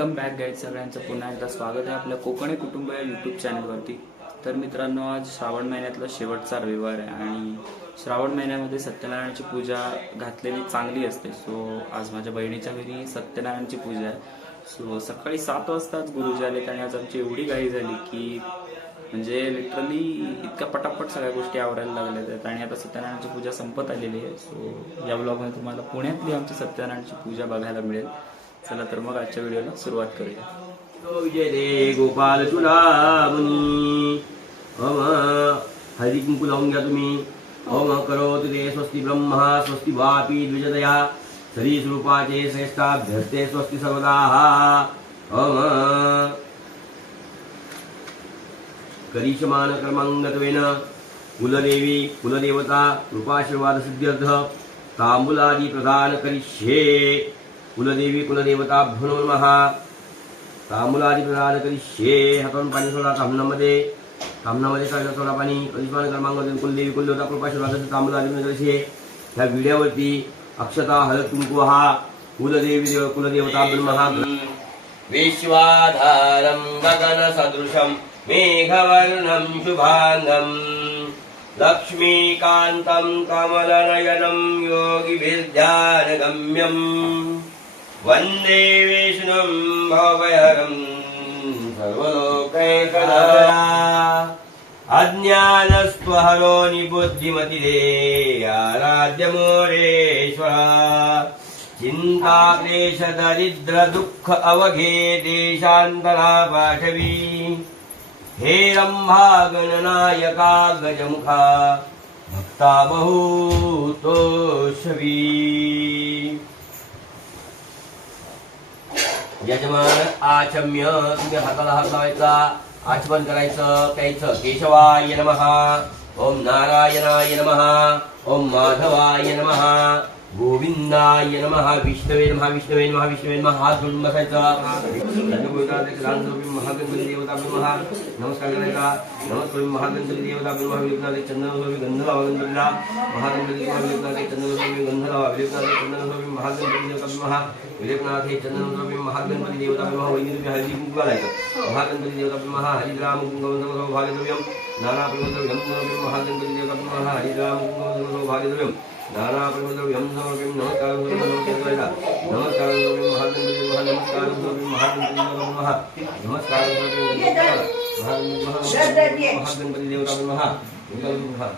Welcome back guide सगळ्यांचं पुन्हा एकदा स्वागत आहे आपल्या कोकणी कुटुंब या यूट्यूब चॅनलवरती तर मित्रांनो आज श्रावण महिन्यातला शेवटचा रविवार आहे आणि श्रावण महिन्यामध्ये सत्यनारायणाची पूजा घातलेली चांगली असते. सो आज माझ्या बहिणीच्या घरी सत्यनारायणची पूजा आहे. सो सकाळी सात वाजताच गुरुजी आले आणि आज आमची एवढी घाई झाली की म्हणजे लिटरली इतक्या पटापट सगळ्या गोष्टी आवरायला लागल्या आहेत आणि आता सत्यनारायणची पूजा संपत आलेली आहे. सो या ब्लॉगमध्ये तुम्हाला पुण्यातली आमची सत्यनारायणची पूजा बघायला मिळेल. चला तर मग आजच्या व्हिडिओला सुरुवात करूया. विजय दे गोपाल तुला ओम हळदी कुंकू लावून घ्या तुम्ही. ओम करोतु ते स्वस्ति ब्रह्मा स्वस्ति वापी द्विजदया. श्री स्वरूपाचे श्रेष्ठाभ्यस्ते स्वस्ति सर्वदा. ओम करिष्यमान कर्मांगत्वेन कुलदेवी कुलदेवता कृपाशीर्वाद सिद्ध्यर्थ तांबुलादी प्रदान करिष्ये. कुलदेवी कुलदेवताभ्यो नमः। तांबुलादी प्रदान करिष्ये हातातून पाणी सोडा तामणामध्ये तामणामध्ये काढलं सोडा पाणी करिष्मान कर्मांगत्वेन कुलदेवी कुलदेवता कृपाशीर्वाद तांबुलादी करिष्ये ह्या व्हिडिओवरती अक्षता हळद कुंकू हा कुलदेवी देव कुलदेवता ब्रह्महा विश्वाधारं गगनसदृशं मेघवर्णं शुभाङ्गम् लक्ष्मीकान्तं कमलनयनं योगिभिर्ध्यानगम्यम् वन्दे विष्णुं भवयरं सर्वलोकैकदा। अज्ञानस्त्वहरो निबुद्धिमतिरे आराध्यमोरेश्वरा। चिन्ता अवघे देशान्तरा पाठवी हे रम्भा गणनायका गजमुखा भक्ता बहुतोषवी यजमान आचम्य तुम्ही हाताला हात लावायचा आचमन करायचं प्यायचं केशवाय नमहा. ओम नारायणाय नमहा. ओम माधवाय नमहा. गोविंदाय नम विष्णवे नम विष्णवे नम विष्णवे नम हा जोडून बसायचा महागणपती देवता ब्रह्मा नमस्कार करायचा नमस्कार महागणपती देवता ब्रह्मा विलिपनाथे चंदन गंध लावा गणपतीला महागणपती विलिपनाथे चंदन गंध लावा विलिपनाथे चंदन महागणपती देवता ब्रह्मा महागणपती देवता ब्रह्मा वैदिक हळदी कुंकू घालायचं महागणपती देवता ब्रह्मा हरिद्राम कुंकवंत भाग्यद्रव्यम नाना प्रबंधव्यम महागणपती देवता ब्रह्मा हरिद्राम कुंकवंत भाग्यद्रव्यम नाना प्रबंधव्यम समर्पयम नमस्कार नमस्कार नमस्कार महागणपती महा नमस्कार महागणपती देवता ब्रह्मा नमस्कार महागणपती देवता ब्रह्मा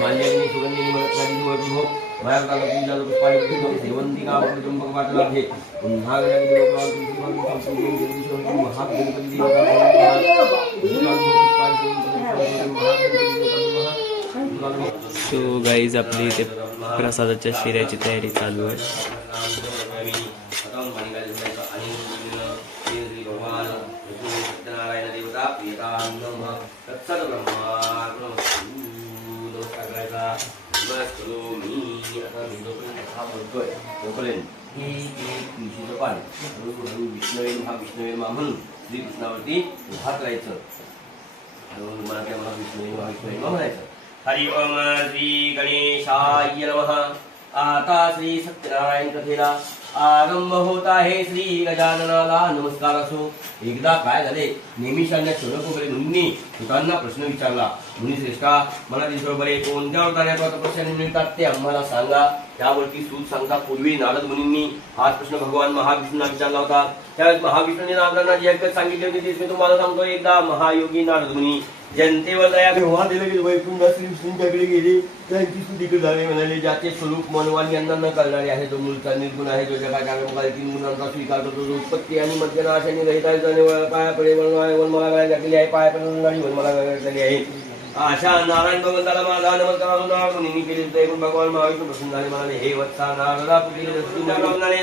मान्यगिनी सुगंधिनी मरत्नादी वैभव मायाकाला पूजा पुष्पाणि पुष्पं सेवन्ति कामकुटुं भगवाटलाभे पुन्हा गणपती देवता तुलसी संपूर्ण जगदीश्वर देवता सो गाईज आपली इथे प्रसादाच्या शिऱ्याची तयारी चालू आहे. सत्यनारायण हा बोलतोय ही एक तुळशीचं पान हळूहळू विष्णवे महा विष्णवे महा म्हणून श्रीकृष्णावरती हात करायचं हळूहळू मला महा विष्णवे महा विष्णवे म्हणायचं. हरि ओम श्री गणेशाय नमः। आता श्री सत्यनारायण कथेला आरंभ होत आहे. श्री गजाननाला नमस्कार असो. एकदा काय झाले? नेहमी शाळेत शोधक वगैरे मुनींनी सुतांना प्रश्न विचारला. मुनी श्रेष्ठा मला बरोबर कोणत्या अवतारात आता प्रश्न मिळतात ते आम्हाला सांगा. त्यावरती सूत सांगता पूर्वी नारद मुनींनी हाच प्रश्न भगवान महाविष्णूंना विचारला होता. त्यावेळेस महाविष्णूने नारदांना जे सांगितले होते तेच मी तुम्हाला सांगतो एकदा महायोगी नारद मुनी जनतेवर दया तेव्हा दिलं गेलं. वैकुंठ त्यांची म्हणाले. ज्याचे स्वरूप मनवान यांना न आहे. जो मूलचा निर्गुण आहे. जगाच्या तीन गुणांचा स्वीकार करतो. जो उत्पत्ती आणि रहित आहे वनमाला घातलेली आहे. वनमाला घातलेली आहे. अशा नारायण भगवंताला माझा नमस्कार होणार केले होते पण भगवान महाविष्णू प्रसन्न झाले. म्हणाले हे वत्सा नारदा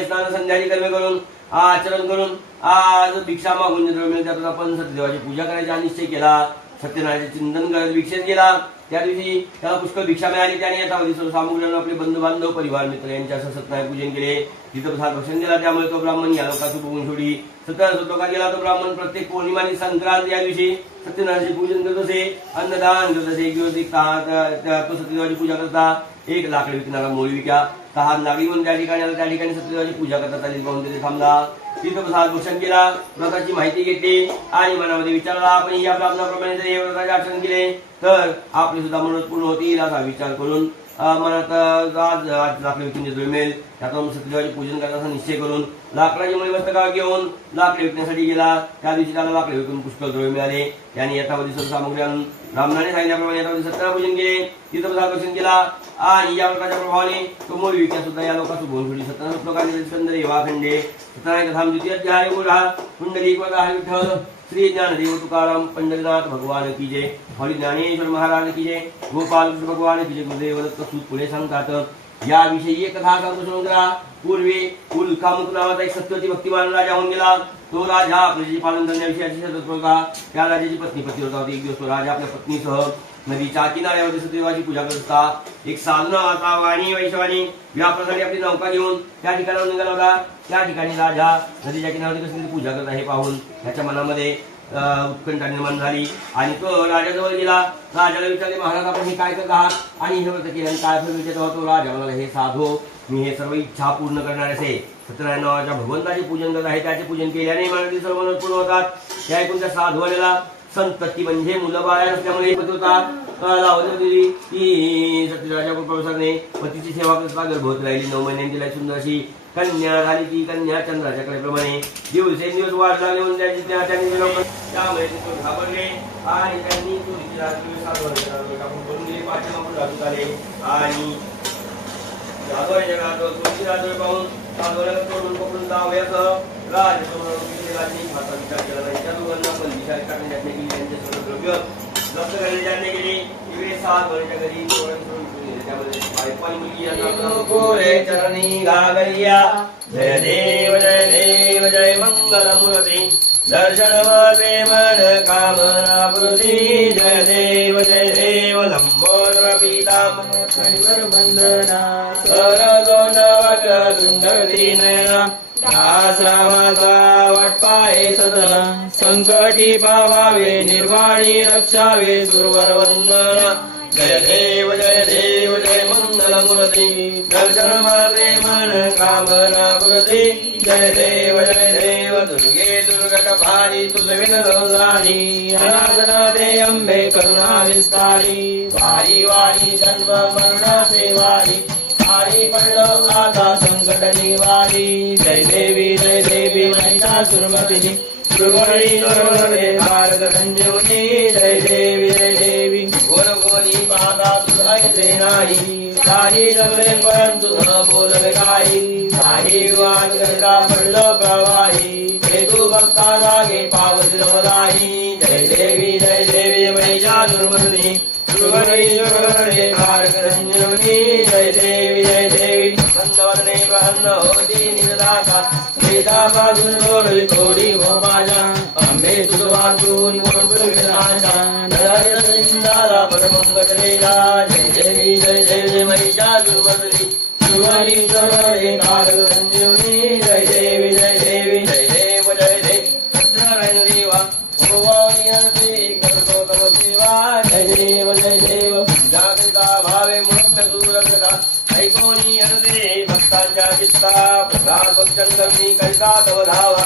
स्नान संध्यानी कर्मे करून आचरण करून आज भिक्षा मागून द्रव्य मिळते आपण सत्यदेवाची पूजा करायचा. निश्चय केला. सत्यनारायणाचे चिंतन करत भिक्षेत गेला. त्या दिवशी त्याला पुष्कळ भिक्षा मिळाली. त्याने यथावधी सर्व सामुग्रीनं आपले बंधू बांधव परिवार मित्र यांच्या सत्यनारायण पूजन केले. तिथं प्रसाद भक्षण केला. त्यामुळे तो ब्राह्मण या लोकांची बघून सोडी सत्यनारायण लोका गेला तो ब्राह्मण प्रत्येक पौर्णिमा आणि संक्रांत या दिवशी सत्यनारायणाचे पूजन करत असे. अन्नदान करत असे. एक दिवस एक तो सत्यदेवाची पूजा करता. एक लाकडी विकणारा मोळी विका तहान लागली म्हणून त्या ठिकाणी आला त्या ठिकाणी सत्यदेवाची पूजा करता. आली पाहून तिथे थांबला. तीर्थप्रसाद भूषण केला व्रताची माहिती घेतली आणि मनामध्ये विचारला आपण या प्रार्थनाप्रमाणे जर हे व्रताचे आचरण केले तर आपले सुद्धा मनोरथ पूर्ण होतील असा विचार करून अं, मनात आज आज लाकडी विकून द्रव्य मिळेल. त्यातून सत्यदेवाचे पूजन करायचा निश्चय करून लाकडाची मुळे मस्तकावर घेऊन लाकडे विकण्यासाठी गेला. त्या दिवशी त्याला लाकडे विकून पुष्कळ द्रव्य मिळाले. त्याने यथावधी सर्व सामग्री आणून ब्राह्मणाने सांगितल्याप्रमाणे यथावधी सत्याला पूजन केले. तिथं आकर्षण केला. आणि या प्रकारच्या प्रभावाने तो मूळ विक्या सुद्धा या लोकांचं भोन सत्ताना श्लोकांचे सुंदर वाखंडे सत्यनारायण धाम द्वितीय अध्याय गुढा कुंडली विठ्ठल श्री ज्ञानदेव तुकाराम पंढरीनाथ भगवान की जय। हरी ज्ञानेश्वर महाराज की जय। गोपाल भगवान की जय। गुरुदेव दत्त सूत पुढे सांगतात याविषयी एक कथा सांगतो समुद्रा पूर्वी उल्कामुख नावाचा एक सत्यवती भक्तिमान राजा होऊन गेला. तो राजा प्रजेचे पालन करण्याविषयी अतिशय होता. त्या राजाची पत्नी पती होता. एक दिवस तो राजा आपल्या पत्नीसह नदीच्या किनाऱ्यावर सत्यदेवाची पूजा करत होता. एक साधना आता वाणी वैशवाणी. व्यापारासाठी आपली नौका घेऊन त्या ठिकाणावर निघाला होता. त्या ठिकाणी राजा नदीच्या किनाऱ्यावर कशी पूजा करत आहे पाहून. त्याच्या मनामध्ये उत्कंठा निर्माण झाली. आणि तो राजाजवळ गेला. राजाला विचारले महाराज आपण हे काय करत आहात? आणि हे व्रत केलं आणि काय फळ विचारत तेव्हा राजा म्हणाला हे साधो मी हे सर्व इच्छा पूर्ण करणारे असे. सत्यनारायण नावाच्या भगवंताचे पूजन करत आहे त्याचे पूजन केल्याने मला सर्व मनोरथ पूर्ण होतात. त्या ऐकून त्या साधवालेला संतती म्हणजे मुलं बाळा नसल्यामुळे पती लावली दिली की सत्यराजा कृपानुसारने पतीची सेवा करता गर्भवत राहिली नऊ महिने तिला सुंदर अशी कन्या झाली ती कन्या चंद्राच्या कलेप्रमाणे दिवसेंदिवस वाढ लागले म्हणून त्या त्यांनी त्यामुळे घाबरले आणि त्यांनी चोरीची रात्री टाकून करून दिली. पाचशे राजूत आले आणि जाधवाच्या जगात पाहून साधवाला तोडून पकडून जावयासह राज राज्यांनी विचार केला नाही. त्या दोघांना पण विचार करण्यात केली त्यांचे सर्व द्रव्य जप्त इकडे सात घरी त्यामध्ये चरणी गागरिया जय देव जय देव जय मंगल मूर्ती दर्शन मन कामना पूर्ती। जय देव जय देव वाटपाये संकटी पावावे निर्वाणी रक्षावे सुरवर वंदना जय देव जय देव जय मंगल मूर्ती दर्शन माते मन कामना मूर्ती जय देव जय देव दुर्गे विस्तारी भारी तुझ विनोदानी अनादना दे अंबे करुणा विस्तारी वारी वारी जन्म मरणा सेवारी वारी पंडव आता संकट निवारी। जय देवी जय देवी महिषासुरमर्दिनी सुरवरी सुरवरे भारत संजीवनी जय देवी जय देवी। गोर पादा तुझायचे सेनाई काही जगले परंतु न बोलले काही काही वाद करता पडलं प्रवाही. ते तू भक्ता जागे पावत नवदाही जय देवी जय देवी मैजा सुरवरी जय देवी जय देवी. प्रसन्नवदने प्रसन्न होती निजदाता वेदा बाजून थोडी हो माझ्या. अंबे तुझ परमंगलेला जय देवी जय जय जय जय देवी जय देवी जय देव जय देव सत्यनारायण देवा भगवानी हरते करतो तव सेवा जय देव जय देव जागृता भावे मुख्य दूरगता ऐकोनी हरते भक्तांच्या चित्ता प्रसाद भक्षण करणी करिता तव धावा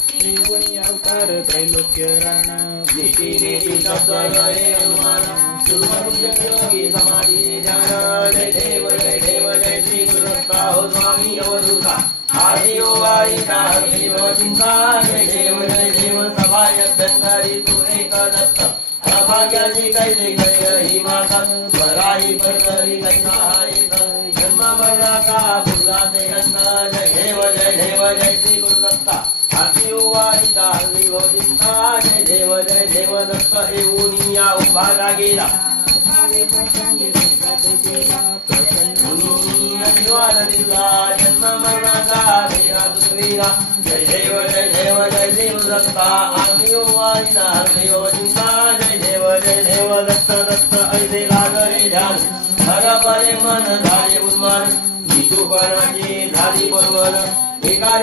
जय देव जय देव त्रिगुणी अवतार त्रैलोक्य राणा समाधी जय देव जय देव जय श्री गुरुदत्ता हो स्वामी अवधूता आदि ओ चिंता जय देव जय देव सभाय दत्त अभाग्याची ही माता स्वराई परतरी जन्म जय देव जय देव जय श्री गुरुदत्ता आदि ओ वारिता हरिव जय देव जय देव दत्त येऊन या उभा लागेला जन्म मरणाचा वेरा दुर्वेरा जय देव जय देव जय देव दत्ता आग्नेयो वाणिना देव चिंता जय देव जय देव दत्त दत्त ऐसे लागले ध्यान हर परे मन झाले उन्मान विठुपणाची झाली बरोबर एका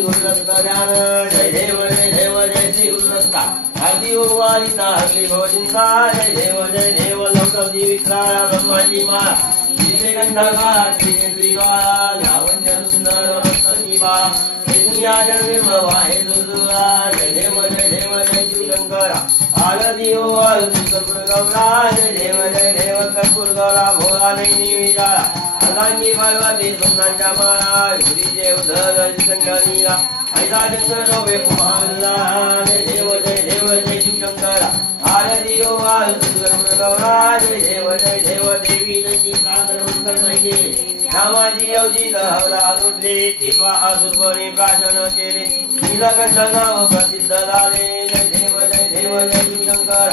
गुरुदत्त ध्यान जय देव जय देव जय श्री गुरुदत्ता हरली जय देव जय देव विक्राळा लावण्य सुंदर रत्नदीपा जय देव जय देव जय शिवशंकरा हो, कर्पूर गौरा. जय देव जय देव कर्पूर गौरा. भोला नैनी विजाळा अर्धांगी पार्वती सुंदरांच्या माळा श्री देव धर संगनीला ऐसा चंद्र डोबे कुमारला जय देव जय देव जय शिवशंकरा आरती ओ आरती कर्पूर गौरा जय देव जय देव देवी नदी सादर वंदन केले नामाची अवधी लहरा रुडले टिपा असुरपणे प्राशन केले. नीलकंठ नाव प्रसिद्ध झाले. जय देव जय देव जय शिवशंकर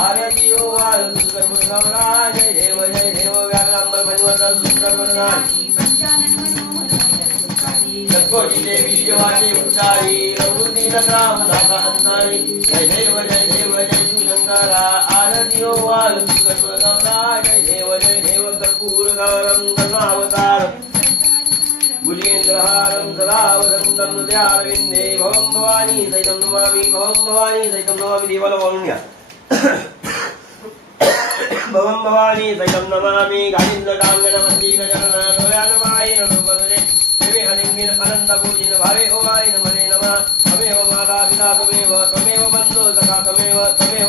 आरती हो आरती कर्पूर गौरा जय देव जय देव व्याघ्रांबर भगवत सुंदर वरदान लक्ष्मी देवी जेवाचे उच्चारी रघुदी राम दाता अंतारी जय देव जय देव जय शिवशंकरा आरती हो आरती कर्पूर गौरा जय देव जय देव कर्पूर गौरम करुणावतार भुजेन्द्रहारं सदावदन्तं हृदयारविन्दे भवं भवानी सहितं नमामि भवं भवानी सहितं नमामि देवलवण्य भवं भवानी सहितं नमामि गाविन्दकाङ्गनमन्दिरचरणोयानमायिनरुपदे देवे हलिङ्गिन अनन्तपूजिन भावे ओवाय नमने नमः। त्वमेव माता पिता त्वमेव त्वमेव बन्धु सखा त्वमेव त्वमेव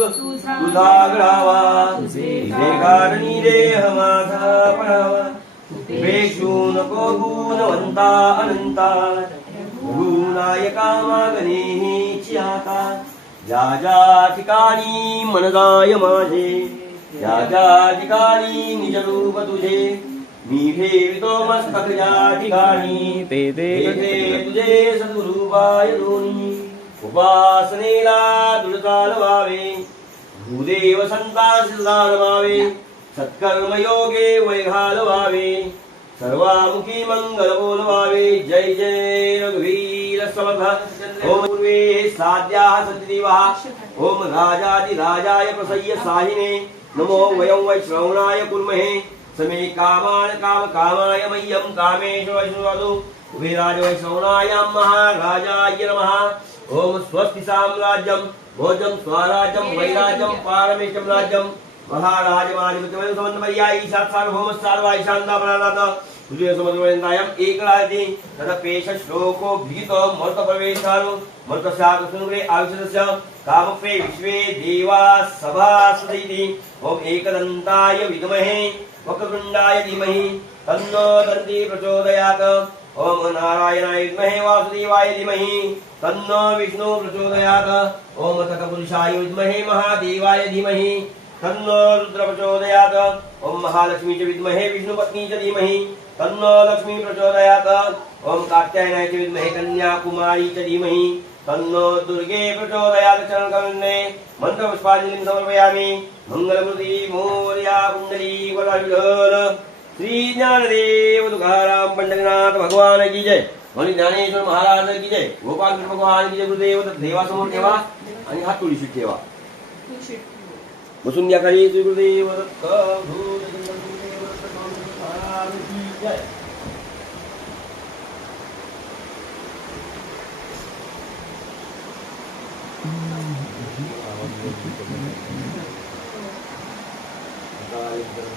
योग तुझा घडावा तुझे कारणी देह माझा पडावा उपेक्षू नको गुणवंता अनंता. गुणायका मागणे हीची आता. ज्या ज्या ठिकाणी मन जाय माझे ज्या ज्या ठिकाणी निज रूप तुझे मी ठेवितो मस्तक ज्या ठिकाणी. ते ते ते तुझे सद्गुरुपाय दोन्ही. उपासनेला दुर्गाल व्हावे भूदेव संतास व्हावे सत्कर्म योगे वैघाल व्हावे सर्वामुखी मंगल बोलवावे जय जय रघुवीर समर्थ। ओम पूर्वे साध्या सतीदिवा ओम राजाधिराजाय प्रसय्य साहिने नमो वयं वै श्रवणाय कुर्महे समे कामान काम कामाय मह्यं कामेश वैष्णवदु उभयराज वै श्रवणाय महाराजाय नमः। ओम स्वस्ति साम्राज्यं भोजं स्वराज्यं वैराज्यं पारमेशं राज्यं। महाराजमाधिपत्यमय समन्वयाय ईशात् सार्वभौम सार्वा ईशान्ता प्राणात तुझे समन्वयनायम एक राजे तदपेश श्लोको भीतो मर्त प्रवेशानु मर्त शात सुनुग्रे आविशस्य कामप्रे विश्वे देवा सभा सदैति ओम एकदन्ताय विद्महे। वक्रतुण्डाय धीमहि। तन्नो दन्ति प्रचोदयात्। ओम नारायणाय विद्महे वासुदेवाय धीमहि तन्नो विष्णु प्रचोदयात्। ओम तत्पुरुषाय विद्महे महादेवाय धीमहि। तन्नो रुद्र प्रचोदयात्। ओम महालक्ष्मी च विद्महे विष्णुपत्नी च धीमहि। तन्नो लक्ष्मी प्रचोदयात्। ओम कात्यायनाय च विद्महे कन्याकुमारी च धीमहि। तन्नो दुर्गे प्रचोदयात् चरणकमण्डे मन्त्रपुष्पाञ्जलिं समर्पयामि। मङ्गलमूर्ति मोर्या कुण्डली वरविधर श्री ज्ञानदेव तुकाराम पंडरीनाथ भगवान की जय। आणि ज्ञानेश्वर महाराज की जय। गोपाल कृष्ण भगवान की जय। गुरुदेव देवासमोर ठेवा आणि हात तुळशी ठेवा। बसून घ्या खाली श्री गुरुदेव Thank you.